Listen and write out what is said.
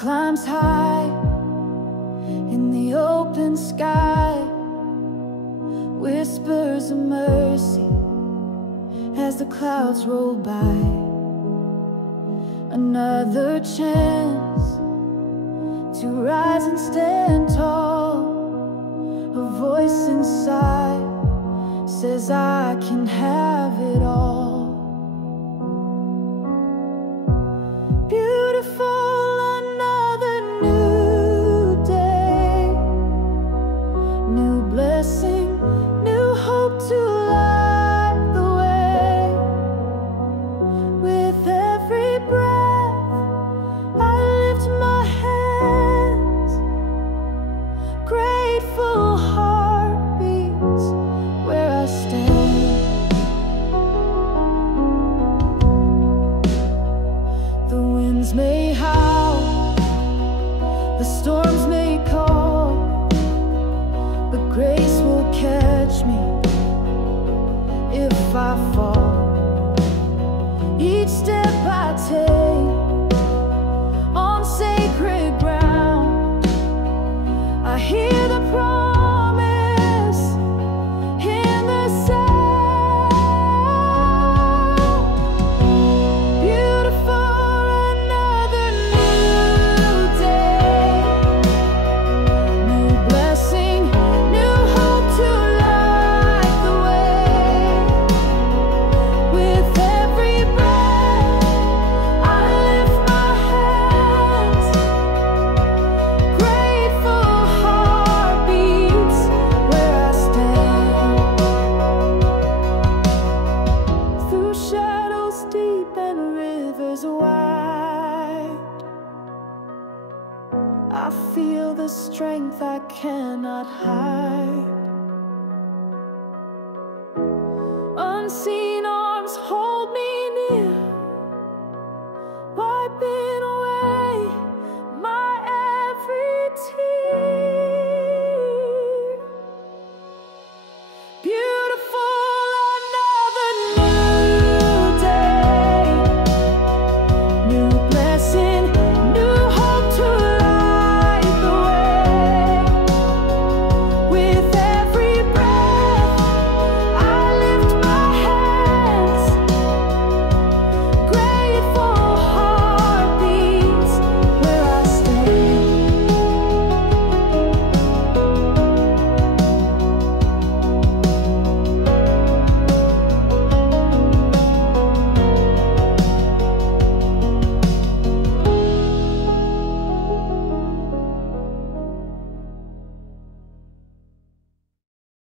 climbs high in the open sky, whispers of mercy as the clouds roll by. Another chance to rise and stand tall. A voice inside says I can have it all. Beautiful, another new day, new blessing, new hope to light the way. With every breath I lift my hands, grateful heartbeats where I stand. The winds may howl, the storms may call, but grace will catch me if I fall. Each step I take on sacred ground, I hear the promise in the sound. Beautiful, another new day, new blessing, new hope to light the way. With every breath I lift my hands, grateful heartbeats where I stand. Through shadows deep and rivers wide, I feel the strength I cannot hide.